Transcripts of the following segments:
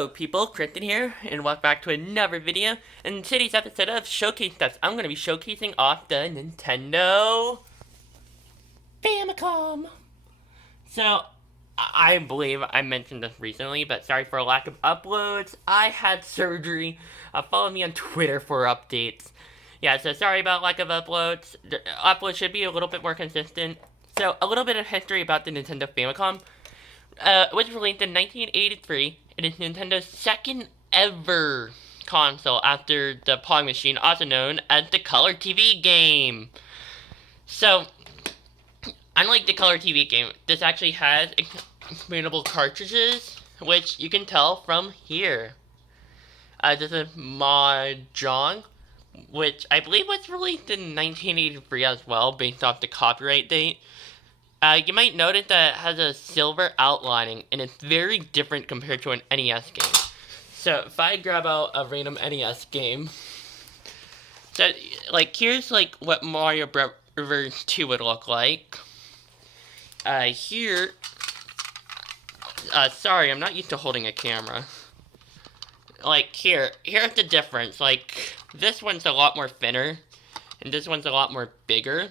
Hello people, Kristen here, and welcome back to another video. In today's episode of Showcase Stuff, I'm going to be showcasing off the Nintendo Famicom. So, I believe I mentioned this recently, but sorry for a lack of uploads. I had surgery. Follow me on Twitter for updates. Yeah, so sorry about lack of uploads. The uploads should be a little bit more consistent. So, a little bit of history about the Nintendo Famicom. It was released in 1983. It is Nintendo's second ever console after the Pong Machine, also known as the Color TV game. So, unlike the Color TV game, this actually has expandable cartridges, which you can tell from here. This is Mahjong, which I believe was released in 1983 as well, based off the copyright date. You might notice that it has a silver outlining, and it's very different compared to an NES game. So, if I grab out a random NES game, so, here's, what Mario Bros. 2 would look like. Here, sorry, I'm not used to holding a camera. Here's the difference. This one's a lot more thinner, and this one's a lot more bigger.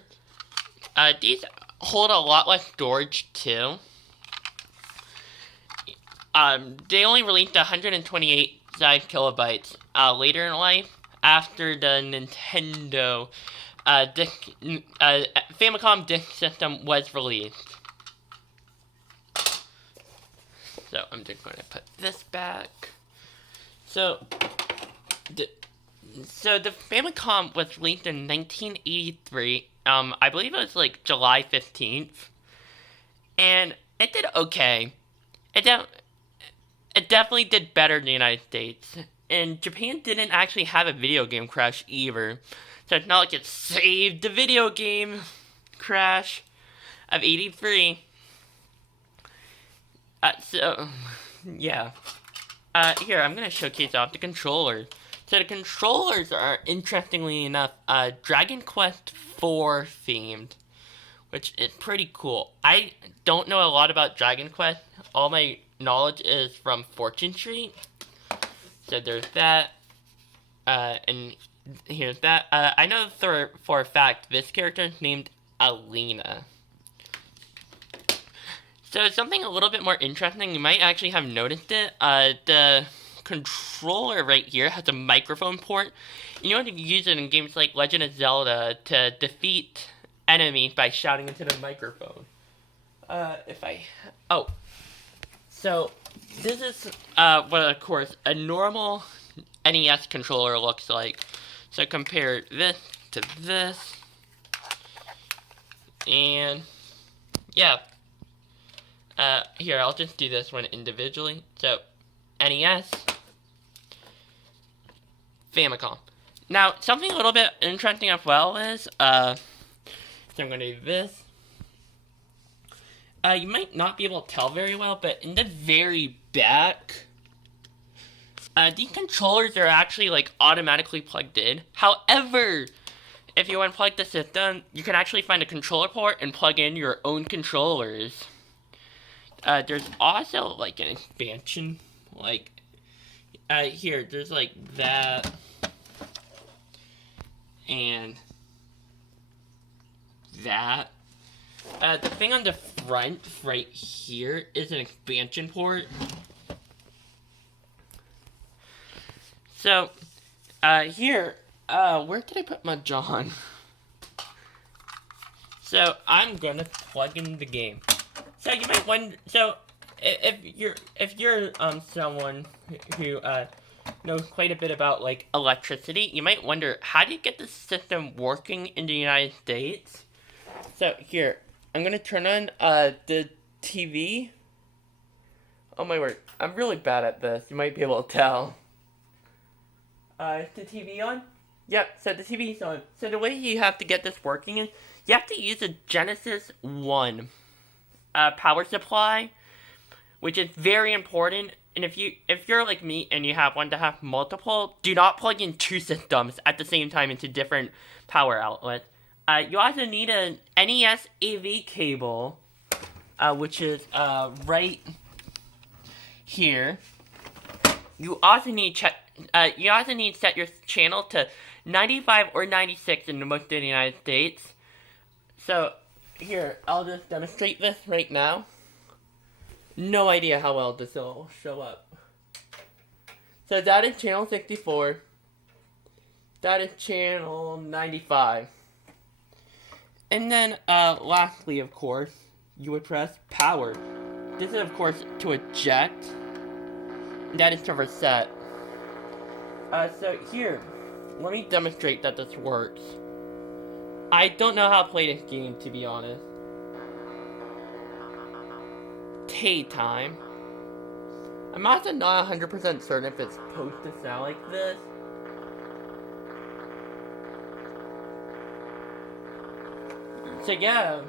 These hold a lot less storage too. They only released 128 size kilobytes later in life after the Nintendo Famicom disk system was released. So I'm just going to put this back. So the Famicom was released in 1983. I believe it was July 15th, and it did okay. It definitely did better in the United States, and Japan didn't actually have a video game crash either, so it's not like it saved the video game crash of 83. Yeah. Here, I'm gonna showcase off the controllers. So the controllers are, interestingly enough, Dragon Quest IV themed, which is pretty cool. I don't know a lot about Dragon Quest. All my knowledge is from Fortune Street. So there's that, and here's that. I know for a fact this character is named Alina. So something a little bit more interesting, you might actually have noticed it. The controller right here has a microphone port. You know how to use it in games like Legend of Zelda to defeat enemies by shouting into the microphone. So this is what, of course, a normal NES controller looks like. So compare this to this, and yeah. Here, I'll just do this one individually. So NES, Famicom. Now, something a little bit interesting as well is, so I'm going to do this. You might not be able to tell very well, but in the very back, these controllers are actually, automatically plugged in. However, if you unplug the system, you can actually find a controller port and plug in your own controllers. There's also, an expansion, here, there's, that, and that. The thing on the front, right here, is an expansion port. So, here, where did I put my John? So, I'm gonna plug in the game. So you might wonder. So if you're someone who knows quite a bit about electricity, you might wonder, how do you get the system working in the United States? So here, I'm gonna turn on the TV. Oh my word, I'm really bad at this. You might be able to tell. Is the TV on? Yep. So the TV's on. So the way you have to get this working is you have to use a Genesis 1. Power supply, which is very important. And if you're like me and you want to have multiple, do not plug in two systems at the same time into different power outlets. You also need an Nes Av Cable, which is right here. you also need to set your channel to 95 or 96 in most of the United States. So here, I'll just demonstrate this right now. No idea how well this will show up. So that is channel 64. That is channel 95. And then, lastly, of course, you would press power. This is, of course, to eject. That is to reset. So here, let me demonstrate that this works. I don't know how to play this game, to be honest. Time. I'm also not 100% certain if it's supposed to sound like this. So yeah,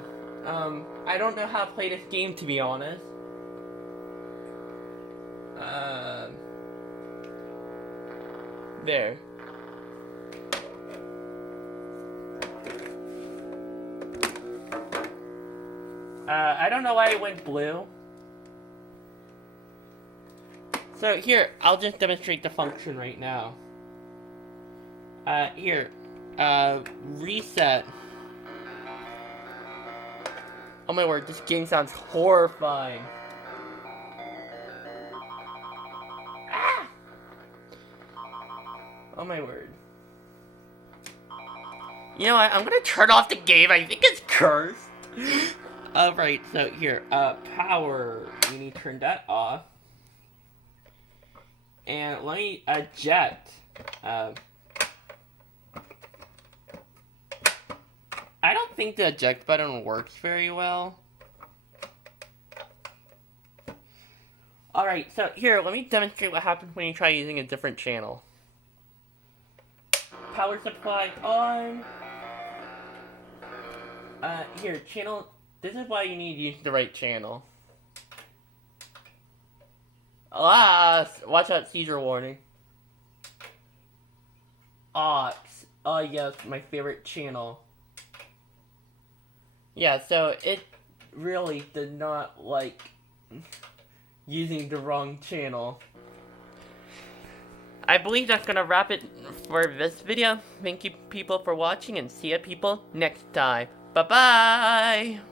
I don't know how to play this game, to be honest. There. I don't know why it went blue. So here, I'll just demonstrate the function right now. Here, reset. Oh my word, this game sounds horrifying. Ah! Oh my word. You know what, I'm gonna turn off the game, I think it's cursed. Alright, so here, power, you need to turn that off. And let me eject. I don't think the eject button works very well. Alright, so here, let me demonstrate what happens when you try using a different channel. Power supply on. Here, channel. This is why you need to use the right channel. Alas! Watch out, seizure warning. Aux. Oh yes, my favorite channel. Yeah, so it really did not like using the wrong channel. I believe that's gonna wrap it for this video. Thank you people for watching, and see you people next time. Bye bye!